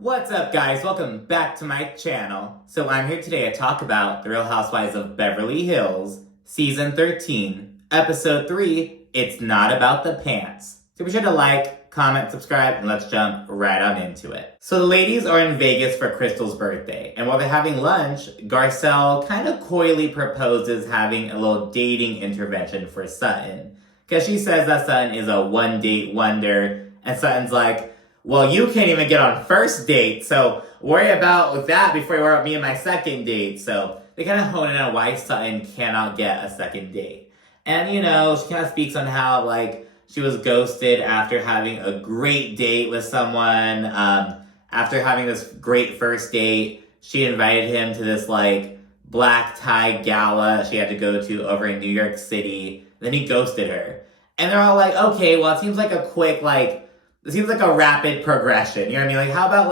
What's up, guys? Welcome back to my channel. So I'm here today to talk about The Real Housewives of Beverly Hills, Season 13, Episode 3, It's Not About the Pants. So be sure to like, comment, subscribe, and let's jump right on into it. So the ladies are in Vegas for Crystal's birthday, and while they're having lunch, Garcelle kind of coyly proposes having a little dating intervention for Sutton. Because she says that Sutton is a one-date wonder, and Sutton's like, well, you can't even get on first date, so worry about that before you worry about me and my second date. So they kind of hone in on why Sutton cannot get a second date. And, you know, she kind of speaks on how, she was ghosted after having a great date with someone. After having this great first date, she invited him to this, black tie gala she had to go to over in New York City. Then he ghosted her. And they're all like, okay, well, it seems like a quick, it seems like a rapid progression. You know what I mean? How about,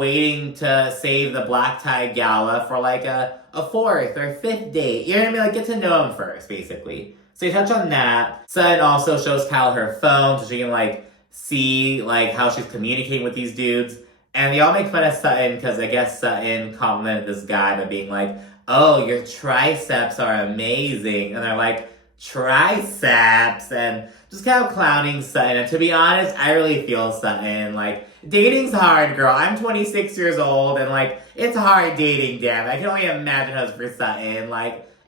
waiting to save the black tie gala for, a fourth or fifth date? You know what I mean? Get to know him first, basically. So you touch on that. Sutton also shows Kyle her phone so she can, see, how she's communicating with these dudes. And they all make fun of Sutton because I guess Sutton complimented this guy by being like, oh, your triceps are amazing. And they're like, triceps? And just kind of clowning Sutton. And to be honest, I really feel Sutton. Dating's hard, girl. I'm 26 years old, and, it's hard dating, damn it. I can only imagine how it's for Sutton.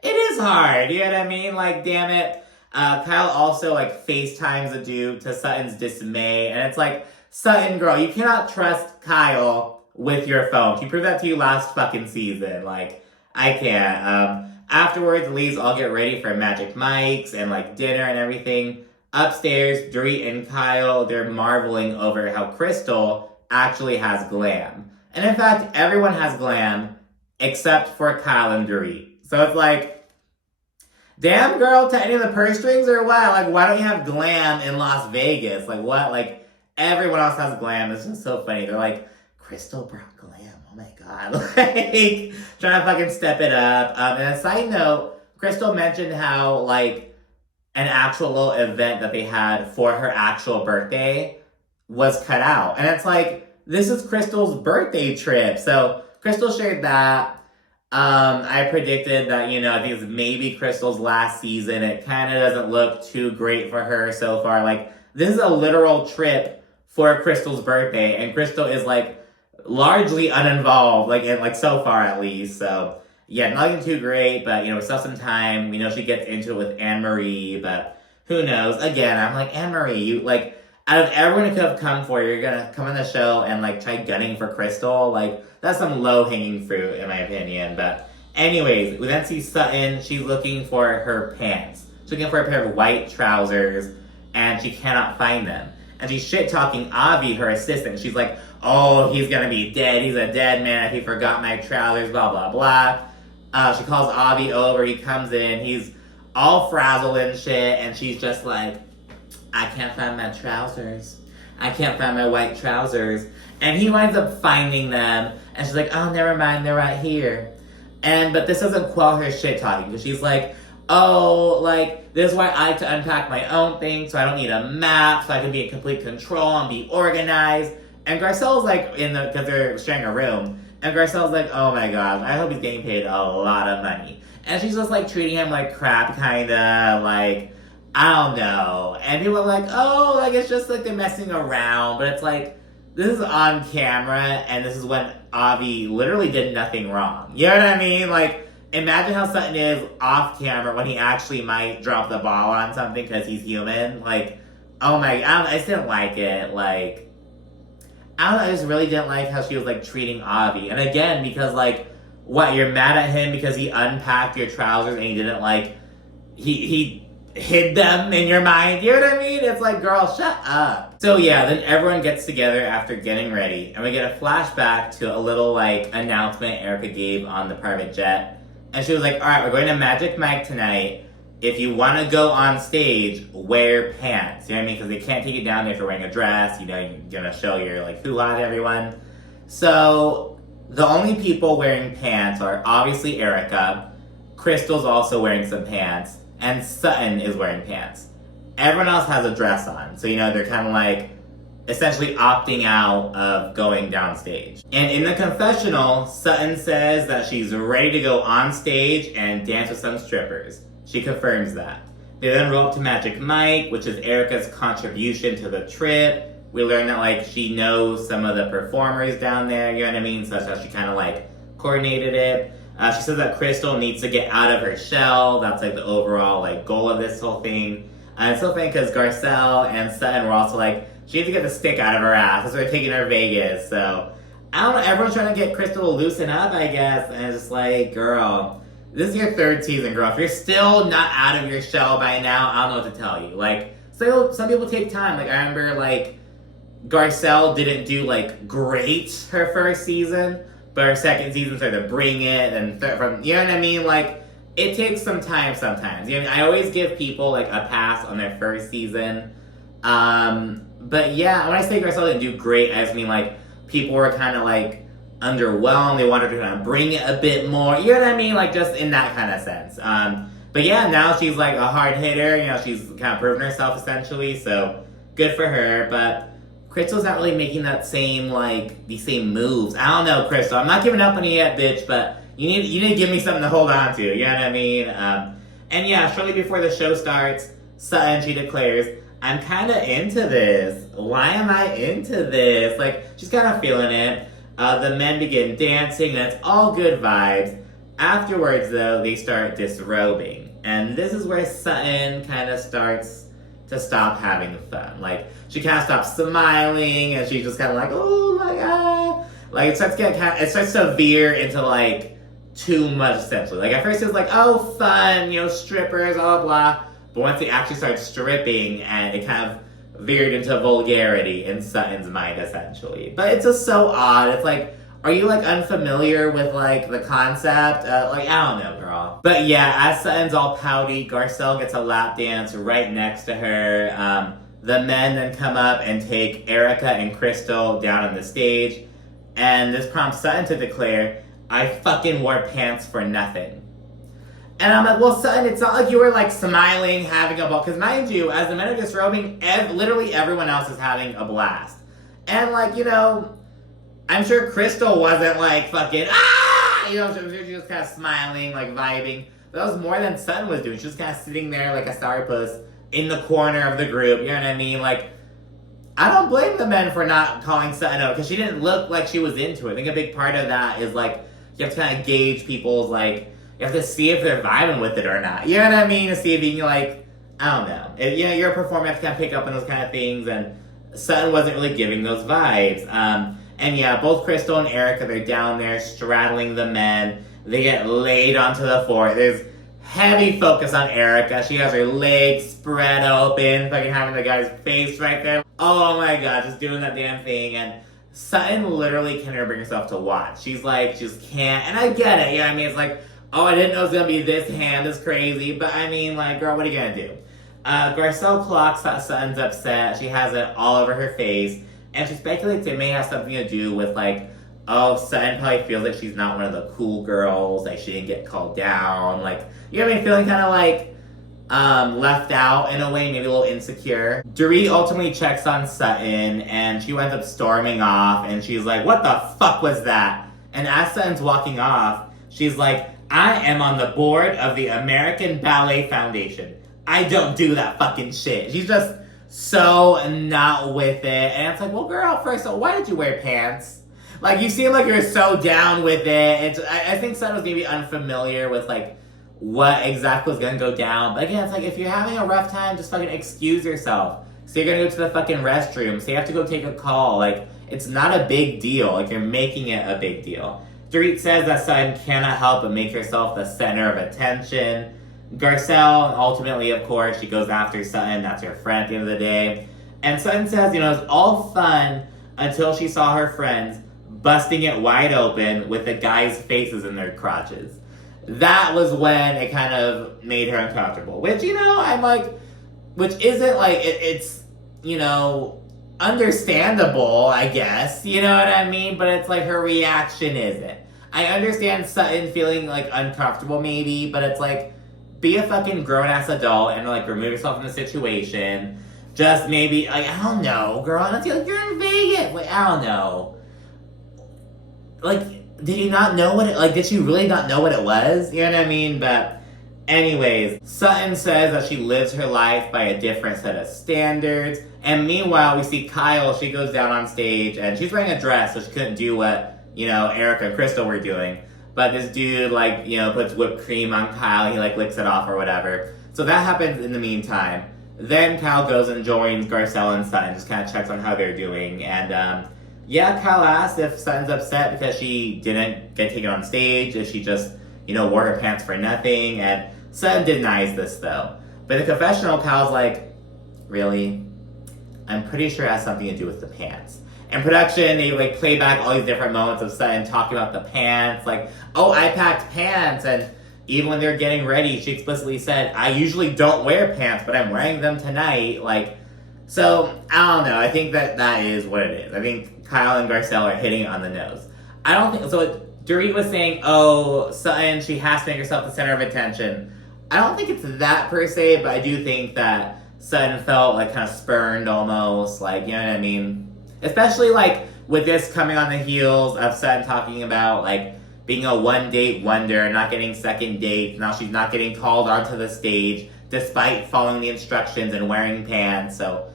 It is hard, you know what I mean? Damn it. Kyle also, FaceTimes a dude to Sutton's dismay. And it's like, Sutton, girl, you cannot trust Kyle with your phone. She proved that to you last fucking season. I can't. Afterwards, the ladies all get ready for Magic Mike's and, dinner and everything. Upstairs, Dorit and Kyle, they're marveling over how Crystal actually has glam. And in fact, everyone has glam except for Kyle and Dorit. So it's damn girl, tightening the purse strings or what? Why don't you have glam in Las Vegas? What? Everyone else has glam. It's just so funny. They're like, Crystal brought glam. Oh my god. Trying to fucking step it up. And a side note, Crystal mentioned how, an actual little event that they had for her actual birthday was cut out. And it's this is Crystal's birthday trip. So Crystal shared that. I predicted that, I think it's maybe Crystal's last season. It kind of doesn't look too great for her so far. This is a literal trip for Crystal's birthday. And Crystal is, largely uninvolved, so far at least. So yeah, nothing too great, but, we still have some time. We know she gets into it with Anne-Marie, but who knows? Again, I'm like, Anne-Marie, you, out of everyone who could have come for you, you're gonna come on the show and, try gunning for Crystal? That's some low-hanging fruit, in my opinion. But anyways, we then see Sutton. She's looking for her pants. She's looking for a pair of white trousers, and she cannot find them. And she's shit-talking Avi, her assistant. She's like, oh, he's gonna be dead. He's a dead man if he forgot my trousers, blah, blah, blah. She calls Avi over. He comes in. He's all frazzled and shit. And she's just like, I can't find my trousers. I can't find my white trousers. And he winds up finding them. And she's like, oh, never mind. They're right here. But this doesn't quell her shit talking. Because she's like, oh, this is why I like to unpack my own things. So I don't need a map. So I can be in complete control and be organized. And Garcelle's because they're sharing a room. And Garcelle's like, oh my gosh, I hope he's getting paid a lot of money. And she's just treating him like crap, kinda, I don't know. And people are like, oh, it's just they're messing around. But it's this is on camera, and this is when Avi literally did nothing wrong. You know what I mean? Imagine how Sutton is off camera when he actually might drop the ball on something because he's human. Oh my, I just didn't like it. I don't know, I just really didn't like how she was, treating Avi. And again, because, what, you're mad at him because he unpacked your trousers and he didn't, he hid them in your mind? You know what I mean? It's girl, shut up. So, yeah, then everyone gets together after getting ready, and we get a flashback to a little, announcement Erika gave on the private jet. And she was like, all right, we're going to Magic Mike tonight. If you want to go on stage, wear pants. You know what I mean? Because they can't take it down if you're wearing a dress. You're going to show your, hoo-ha to everyone. So, the only people wearing pants are obviously Erika. Crystal's also wearing some pants. And Sutton is wearing pants. Everyone else has a dress on. So, they're kind of essentially opting out of going downstage. And in the confessional, Sutton says that she's ready to go on stage and dance with some strippers. She confirms that. They then roll up to Magic Mike, which is Erika's contribution to the trip. We learn that, like, she knows some of the performers down there, you know what I mean? So that's how she kind of, like, coordinated it. She says that Crystal needs to get out of her shell. That's, like, the overall, like, goal of this whole thing. And it's so funny because Garcelle and Sutton were also like, she needs to get the stick out of her ass. That's why they're taking her to Vegas. So, I don't know, everyone's trying to get Crystal to loosen up, I guess. And it's just like, girl, this is your third season, girl. If you're still not out of your shell by now, I don't know what to tell you. Like, so some people take time. Like, I remember, like, Garcelle didn't do, like, great her first season, but her second season started to bring it, and from, you know what I mean? Like, it takes some time sometimes. You know, I always give people, like, a pass on their first season. But yeah, when I say Garcelle didn't do great, I just mean, like, people were kind of, like, underwhelmed. They wanted to kind of bring it a bit more. You know what I mean? Like, just in that kind of sense. But yeah, now she's, like, a hard hitter. You know, she's kind of proven herself, essentially. So, good for her. But Crystal's not really making that same, like, these same moves. I don't know, Crystal. I'm not giving up on you yet, bitch, but you need to give me something to hold on to. You know what I mean? And yeah, shortly before the show starts, Sutton, she declares, I'm kind of into this. Why am I into this? Like, she's kind of feeling it. The men begin dancing, and it's all good vibes. Afterwards, though, they start disrobing. And this is where Sutton kind of starts to stop having fun. Like, she kind of stops smiling, and she's just kind of like, oh my god. Like, it starts to veer into, like, too much, essentially. Like, at first it was like, oh, fun, you know, strippers, blah, blah, blah. But once they actually start stripping, and it kind of veered into vulgarity in Sutton's mind, essentially. But it's just so odd. It's like, are you, like, unfamiliar with, like, the concept? Like, I don't know, girl. But yeah, as Sutton's all pouty, Garcelle gets a lap dance right next to her. The men then come up and take Erika and Crystal down on the stage. And this prompts Sutton to declare, I fucking wore pants for nothing. And I'm like, well, Sutton, it's not like you were, like, smiling, having a ball. Because mind you, as the men are disrobing, literally everyone else is having a blast. And, like, you know, I'm sure Crystal wasn't, like, fucking, ah! You know, she was kind of smiling, like, vibing. But that was more than Sutton was doing. She was kind of sitting there like a sourpuss in the corner of the group. You know what I mean? Like, I don't blame the men for not calling Sutton out. Because she didn't look like she was into it. I think a big part of that is, like, you have to kind of gauge people's, like, you have to see if they're vibing with it or not. You know what I mean? To see if you can, like, I don't know. You know, you're a performer, you have to kind of pick up on those kind of things, and Sutton wasn't really giving those vibes. And yeah, both Crystal and Erika, they're down there straddling the men. They get laid onto the floor. There's heavy focus on Erika. She has her legs spread open, fucking having the guy's face right there. Oh my god, just doing that damn thing. And Sutton literally can't even bring herself to watch. She's like, she just can't. And I get it, you know what I mean? It's like, oh, I didn't know it was going to be this hand is crazy. But I mean, like, girl, what are you going to do? Garcelle clocks that Sutton's upset. She has it all over her face. And she speculates it may have something to do with, like, oh, Sutton probably feels like she's not one of the cool girls. Like, she didn't get called down. Like, you know what I mean? Feeling kind of, like, left out in a way, maybe a little insecure. Dorit ultimately checks on Sutton, and she winds up storming off. And she's like, what the fuck was that? And as Sutton's walking off, she's like, I am on the board of the American Ballet Foundation. I don't do that fucking shit. She's just so not with it. And it's like, well, girl, first of all, why did you wear pants? Like, you seem like you're so down with it. I think Sutton was maybe unfamiliar with, like, what exactly was gonna go down. But again, it's like, if you're having a rough time, just fucking excuse yourself. So you're gonna go to the fucking restroom. So you have to go take a call. Like, it's not a big deal. Like, you're making it a big deal. Dorit says that Sutton cannot help but make herself the center of attention. Garcelle, ultimately, of course, she goes after Sutton. That's her friend at the end of the day. And Sutton says, you know, it's all fun until she saw her friends busting it wide open with the guys' faces in their crotches. That was when it kind of made her uncomfortable. Which, you know, I'm like, which isn't like, it's, you know, understandable, I guess. You know what I mean? But it's like her reaction isn't. I understand Sutton feeling, like, uncomfortable maybe, but it's like, be a fucking grown-ass adult and, like, remove yourself from the situation. just maybe, like, I don't know, girl, like, you're in Vegas, like, I don't know. Like, did you not know what it, like, did she really not know what it was? You know what I mean? But anyways, Sutton says that she lives her life by a different set of standards. And meanwhile, we see Kyle, she goes down on stage and she's wearing a dress, so she couldn't do what, Erika and Crystal were doing. But this dude, like, puts whipped cream on Kyle, he, like, licks it off or whatever. So that happens in the meantime. Then Kyle goes and joins Garcelle and Sutton, just kind of checks on how they're doing. And, Kyle asked if Sutton's upset because she didn't get taken on stage, if she just, wore her pants for nothing. And Sutton denies this, though. But in the confessional, Kyle's like, really? I'm pretty sure it has something to do with the pants. In production, they, like, play back all these different moments of Sutton talking about the pants. Like, oh, I packed pants. And even when they're getting ready, she explicitly said, I usually don't wear pants, but I'm wearing them tonight. Like, so, I don't know. I think that is what it is. I think Kyle and Garcelle are hitting it on the nose. I don't think, so Dorit was saying, oh, Sutton, she has to make herself the center of attention. I don't think it's that per se, but I do think that Sutton felt, like, kind of spurned almost. Like, you know what I mean? Especially, like, with this coming on the heels of Sutton talking about, like, being a one-date wonder, not getting second dates. Now she's not getting called onto the stage despite following the instructions and wearing pants. So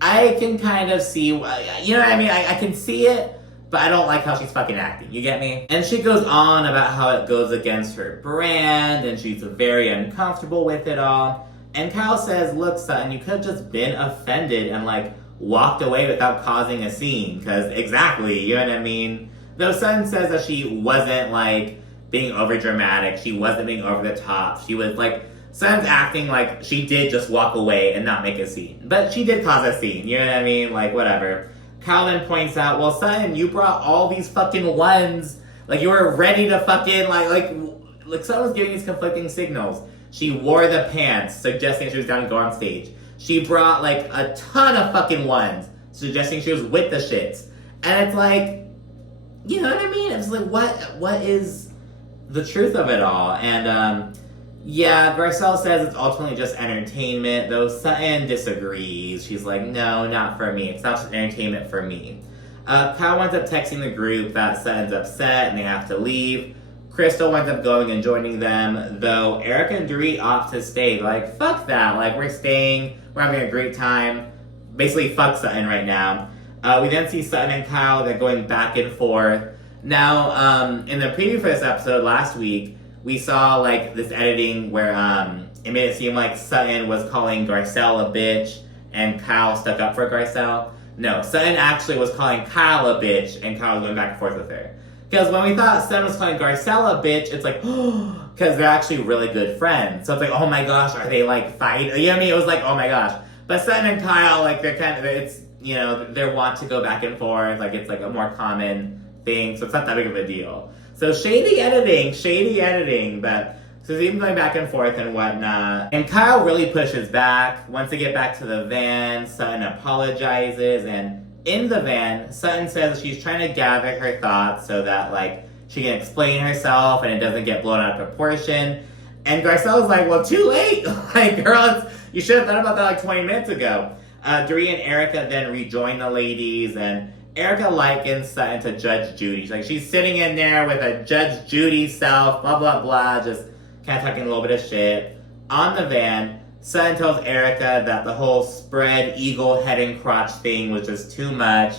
I can kind of see, you know what I mean? I can see it, but I don't like how she's fucking acting. You get me? And she goes on about how it goes against her brand, and she's very uncomfortable with it all. And Kyle says, look, Sutton, you could have just been offended and, like, walked away without causing a scene. Because exactly, you know what I mean? Though Sutton says that she wasn't, like, being over dramatic. She wasn't being over the top. She was, like, Sutton's acting like she did just walk away and not make a scene. But she did cause a scene, you know what I mean? Like, whatever. Kyle then points out, well, Sutton, you brought all these fucking ones. Like, you were ready to fucking, like Sutton was giving these conflicting signals. She wore the pants, suggesting she was down to go on stage. She brought, like, a ton of fucking ones, suggesting she was with the shits. And it's like, you know what I mean? It's like, what is the truth of it all? And, Garcelle says it's ultimately just entertainment, though Sutton disagrees. She's like, no, not for me. It's not just entertainment for me. Kyle winds up texting the group that Sutton's upset and they have to leave. Crystal winds up going and joining them, though Erika and Dorit opt to stay. Like, fuck that. Like, we're staying. We're having a great time. Basically, fuck Sutton right now. We then see Sutton and Kyle, they're going back and forth. Now, in the preview for this episode last week, we saw, like, this editing where it made it seem like Sutton was calling Garcelle a bitch and Kyle stuck up for Garcelle. No, Sutton actually was calling Kyle a bitch and Kyle was going back and forth with her. Because when we thought Sutton was calling Garcelle a bitch, it's like, because they're actually really good friends. So it's like, oh my gosh, are they, like, fighting? You know what I mean? It was like, oh my gosh. But Sutton and Kyle, like, they're kind of, it's, they want to go back and forth. Like, it's, like, a more common thing. So it's not that big of a deal. So shady editing, but so it's even going back and forth and whatnot. And Kyle really pushes back. Once they get back to the van, Sutton apologizes, and in the van, Sutton says she's trying to gather her thoughts so that, like, she can explain herself and it doesn't get blown out of proportion. And Garcelle's like, well, too late. Like, girl, you should have thought about that like 20 minutes ago. Dorit and Erika then rejoin the ladies, and Erika likens Sutton to Judge Judy. She's sitting in there with a Judge Judy self, blah, blah, blah, just kind of talking a little bit of shit. On the van, Sutton tells Erika that the whole spread eagle head and crotch thing was just too much.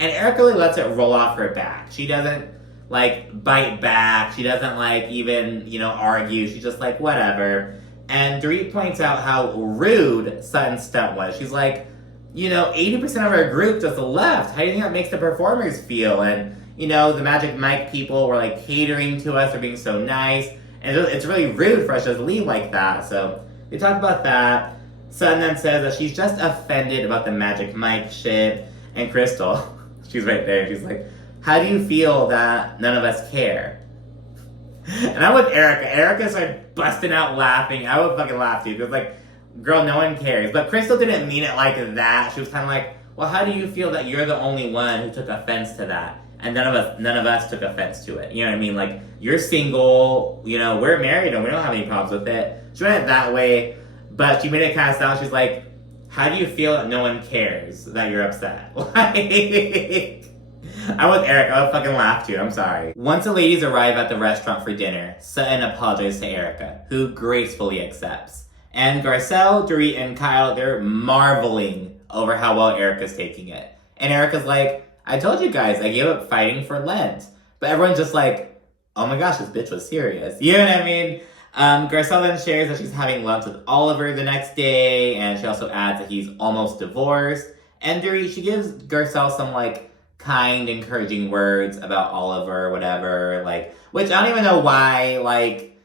And Erika really lets it roll off her back. She doesn't, like, bite back. She doesn't, like, even, argue. She's just like, whatever. And Dorit points out how rude Sutton's stunt was. She's like, 80% of our group just left. How do you think that makes the performers feel? And, the Magic Mike people were, like, catering to us or being so nice. And it's really rude for us to just leave like that. So they talk about that. Sutton then says that she's just offended about the Magic Mike shit. And Crystal, she's right there. She's like, how do you feel that none of us care? And I'm with Erika. Erika started busting out laughing. I would fucking laugh too. Because, like, girl, no one cares. But Crystal didn't mean it like that. She was kind of like, well, how do you feel that you're the only one who took offense to that? And none of us took offense to it. You know what I mean? Like, you're single, we're married and we don't have any problems with it. She went it that way, but she made it kind of sound, she's like, how do you feel that no one cares that you're upset? Like, I'm with Erika. I would fucking laugh too. I'm sorry. Once the ladies arrive at the restaurant for dinner, Sutton apologizes to Erika, who gracefully accepts. And Garcelle, Dorit, and Kyle, they're marveling over how well Erika's taking it. And Erika's like, I told you guys, I gave up fighting for Lent. But everyone's just like, oh my gosh, this bitch was serious. You know what I mean? Garcelle then shares that she's having lunch with Oliver the next day, and she also adds that he's almost divorced. And Dorit, she gives Garcelle some, like, kind, encouraging words about Oliver or whatever, like, which I don't even know why, like,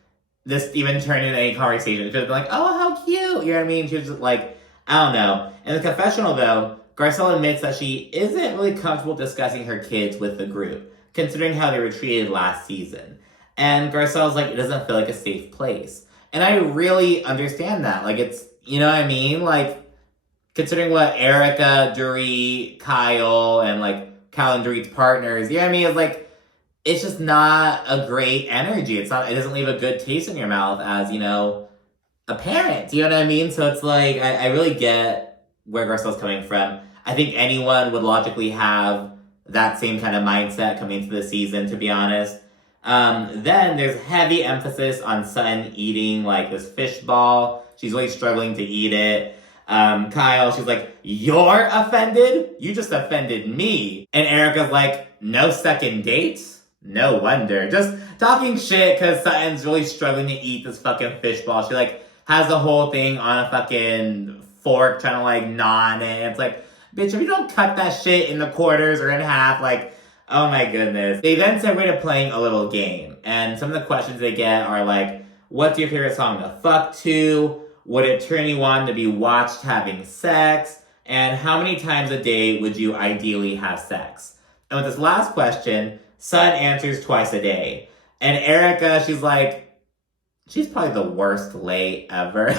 this even turned into any conversation. She was like, oh, how cute, you know what I mean? She was just like, I don't know. In the confessional, though, Garcelle admits that she isn't really comfortable discussing her kids with the group, considering how they were treated last season. And Garcelle's like, it doesn't feel like a safe place. And I really understand that. Like, it's, you know what I mean? Like, considering what Erika, Dorit, Kyle, and, like, Kyle and Dorit's partners, you know what I mean? It's like, it's just not a great energy. It doesn't leave a good taste in your mouth as, you know, a parent. You know what I mean? So it's like, I really get where Garcelle's coming from. I think anyone would logically have that same kind of mindset coming into the season, to be honest. Then there's heavy emphasis on Sutton eating, like, this fish ball. She's really struggling to eat it. Kyle, she's like, you're offended? You just offended me. And Erika's like, no second dates? No wonder. Just talking shit because Sutton's really struggling to eat this fucking fish ball. She, like, has the whole thing on a fucking fork trying to, like, gnaw on it. And it's like, bitch, if you don't cut that shit in the quarters or in half, like, oh my goodness. They then segue to playing a little game. And some of the questions they get are like, what's your favorite song to fuck to? Would it turn you on to be watched having sex? And how many times a day would you ideally have sex? And with this last question, Sutton answers twice a day. And Erika, she's like, she's probably the worst lay ever.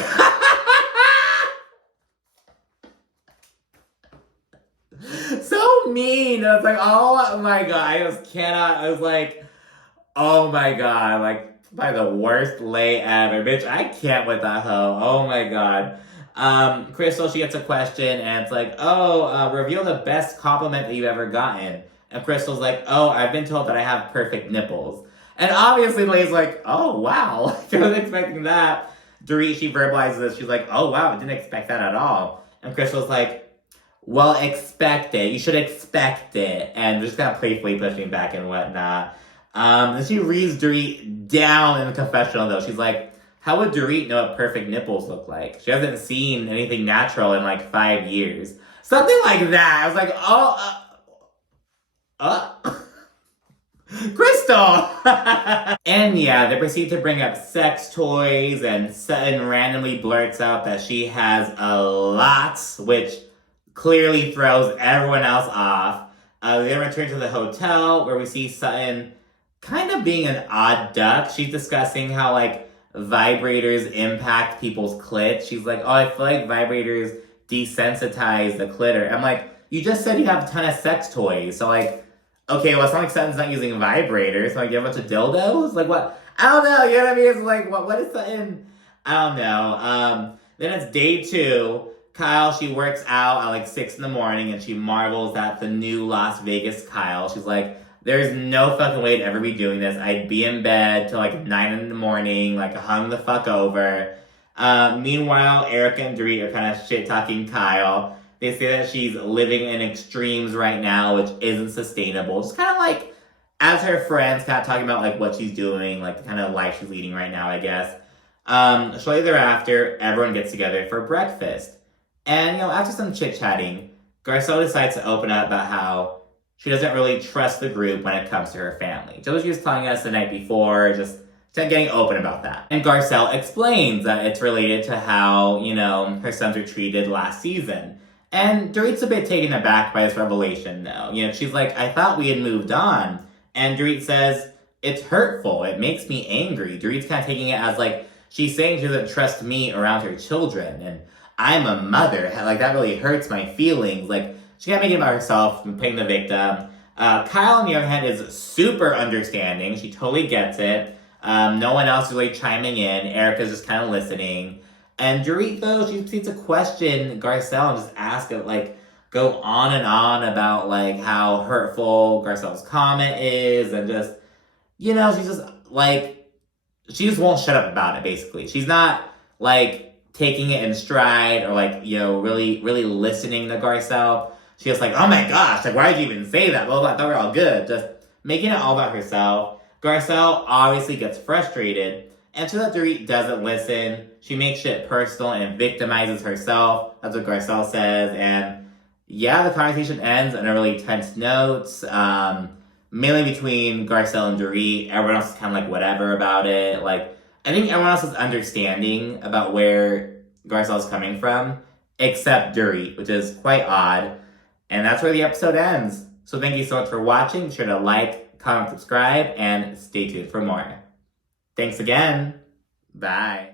So mean. I was like, oh my god. I just cannot. I was like, oh my god. Like, by the worst lay ever. Bitch, I can't with that hoe. Oh my god. Crystal, she gets a question and it's like, reveal the best compliment that you've ever gotten. And Crystal's like, oh, I've been told that I have perfect nipples. And obviously Lay's like, oh wow. I wasn't expecting that. Dorit, she verbalizes this. She's like, oh wow, I didn't expect that at all. And Crystal's like, well, expect it. You should expect it. And just kind of playfully pushing back and whatnot. And she reads Dorit down in the confessional, though. She's like, how would Dorit know what perfect nipples look like? She hasn't seen anything natural in, like, 5 years. Something like that. I was like, Crystal! And yeah, they proceed to bring up sex toys, and Sutton randomly blurts out that she has a lot, which clearly throws everyone else off. They then return to the hotel, where we see Sutton kind of being an odd duck. She's discussing how, like, vibrators impact people's clit. She's like, oh, I feel like vibrators desensitize the clitor. I'm like, you just said you have a ton of sex toys. So, like, okay, well, it's not like Sutton's not using vibrators. So, like, you have a bunch of dildos? Like, what? I don't know, you know what I mean? It's like, what is Sutton? I don't know. Then it's day 2. Kyle, she works out at, like, 6 in the morning, and she marvels at the new Las Vegas Kyle. She's like, there's no fucking way to ever be doing this. I'd be in bed till, like, 9 in the morning, like, hung the fuck over. Meanwhile, Erika and Dorit are kind of shit-talking Kyle. They say that she's living in extremes right now, which isn't sustainable. Just kind of, like, as her friends, kind of talking about, like, what she's doing, like, the kind of life she's leading right now, I guess. Shortly thereafter, everyone gets together for breakfast. And, you know, after some chit-chatting, Garcelle decides to open up about how she doesn't really trust the group when it comes to her family. Just what she was telling us the night before, just getting open about that. And Garcelle explains that it's related to how, you know, her sons were treated last season. And Dorit's a bit taken aback by this revelation, though. You know, she's like, I thought we had moved on. And Dorit says, it's hurtful. It makes me angry. Dorit's kind of taking it as, like, she's saying she doesn't trust me around her children. And I'm a mother. Like, that really hurts my feelings. Like, she can't make it about herself and playing the victim. Kyle, on the other hand, is super understanding. She totally gets it. No one else is really chiming in. Erika's just kind of listening. And Dorit, though, she proceeds to question Garcelle and just ask it, like, go on and on about, like, how hurtful Garcelle's comment is, and just, you know, she's just, like, she just won't shut up about it, basically. She's not, like, taking it in stride or, like, you know, really, really listening to Garcelle. She's just like, oh my gosh, like, why did you even say that? Well, I thought we were all good. Just making it all about herself. Garcelle obviously gets frustrated, and so that Dorit doesn't listen. She makes shit personal and victimizes herself. That's what Garcelle says. And yeah, the conversation ends on a really tense note. Mainly between Garcelle and Dorit. Everyone else is kind of like whatever about it. Like, I think everyone else is understanding about where Garcelle's coming from, except Dorit, which is quite odd. And that's where the episode ends. So thank you so much for watching. Be sure to like, comment, subscribe, and stay tuned for more. Thanks again. Bye.